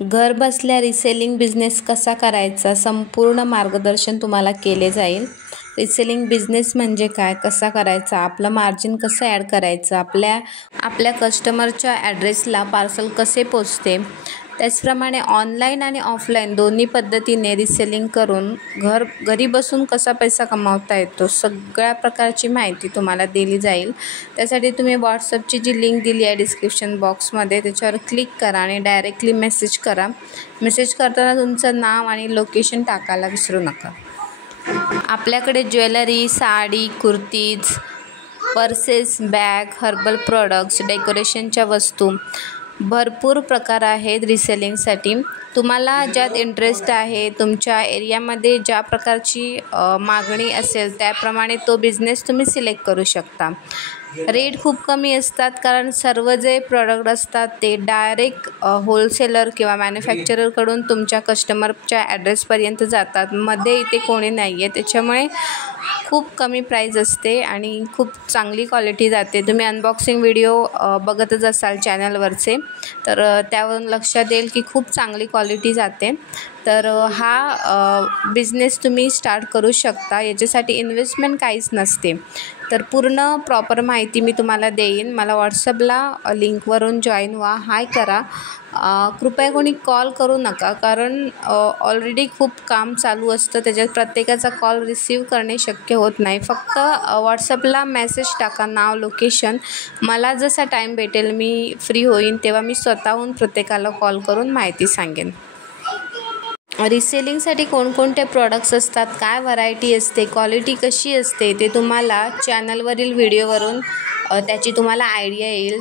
घर बसल्या reselling business कसा करायचा संपूर्ण मार्गदर्शन तुम्हाला केले जाईल। रिसेलिंग बिझनेस म्हणजे काय, कसा करायचा, आपलं मार्जिन कसं ॲड करायचं, आपल्या कस्टमरच्या ॲड्रेसला पार्सल कसे पोचते, त्याचप्रमाणे ऑनलाईन आणि ऑफलाईन दोन्ही पद्धतीने रिसेलिंग करून घरी बसून कसा पैसा कमावता येतो, सगळ्या प्रकारची माहिती तुम्हाला दिली जाईल। त्यासाठी तुम्ही व्हॉट्सअपची जी लिंक दिली आहे डिस्क्रिप्शन बॉक्समध्ये त्याच्यावर क्लिक करा आणि डायरेक्टली मेसेज करा। मेसेज करताना तुमचं नाव आणि लोकेशन टाकायला विसरू नका। आपल्याकडे jewellery, sari, kurtis, purses, bag, herbal products, डेकोरेशनच्या वस्तू भरपूर प्रकार आहेत रिसेलिंगसाठी। तुम्हाला ज्यात इंटरेस्ट आहे, तुमच्या एरियामध्ये ज्या प्रकारची मागणी असेल त्याप्रमाणे तो बिझनेस तुम्ही सिलेक्ट करू शकता। रेट खूप कमी असतात कारण सर्व जे प्रॉडक्ट असतात ते डायरेक्ट होलसेलर किंवा मॅन्युफॅक्चररकडून तुमच्या कस्टमरच्या ॲड्रेसपर्यंत जातात। मध्ये इथे कोणी नाही आहे, त्याच्यामुळे खूप कमी प्राईज असते आणि खूप चांगली क्वालिटी जाते। तुम्ही अनबॉक्सिंग व्हिडिओ बघतच असाल चॅनलवरचे, तर त्यावरून लक्षात येईल की खूप चांगली क्वालिटी जाते। तर हा बिझनेस तुम्ही स्टार्ट करू शकता। याच्यासाठी इन्व्हेस्टमेंट काहीच नसते। तर पूर्ण प्रॉपर माहिती मी तुम्हाला देईन। मला व्हॉट्सअपला लिंकवरून जॉईन व्हा, हाय करा। कृपया कोणी कॉल करू नका कारण ऑलरेडी खूप काम चालू असतं, त्याच्यात प्रत्येकाचा कॉल रिसीव करणे शक्य होत नाही। फक्त व्हॉट्सअपला मेसेज टाका, नाव, लोकेशन। मला जसा टाईम भेटेल, मी फ्री होईन तेव्हा मी स्वतःहून प्रत्येकाला कॉल करून माहिती सांगेन। रिसेलिंगसाठी कोणकोणते प्रॉडक्ट्स असतात, काय व्हरायटी असते, क्वालिटी कशी असते, ते तुम्हाला चॅनलवरील व्हिडिओवरून त्याची तुम्हाला आयडिया येईल।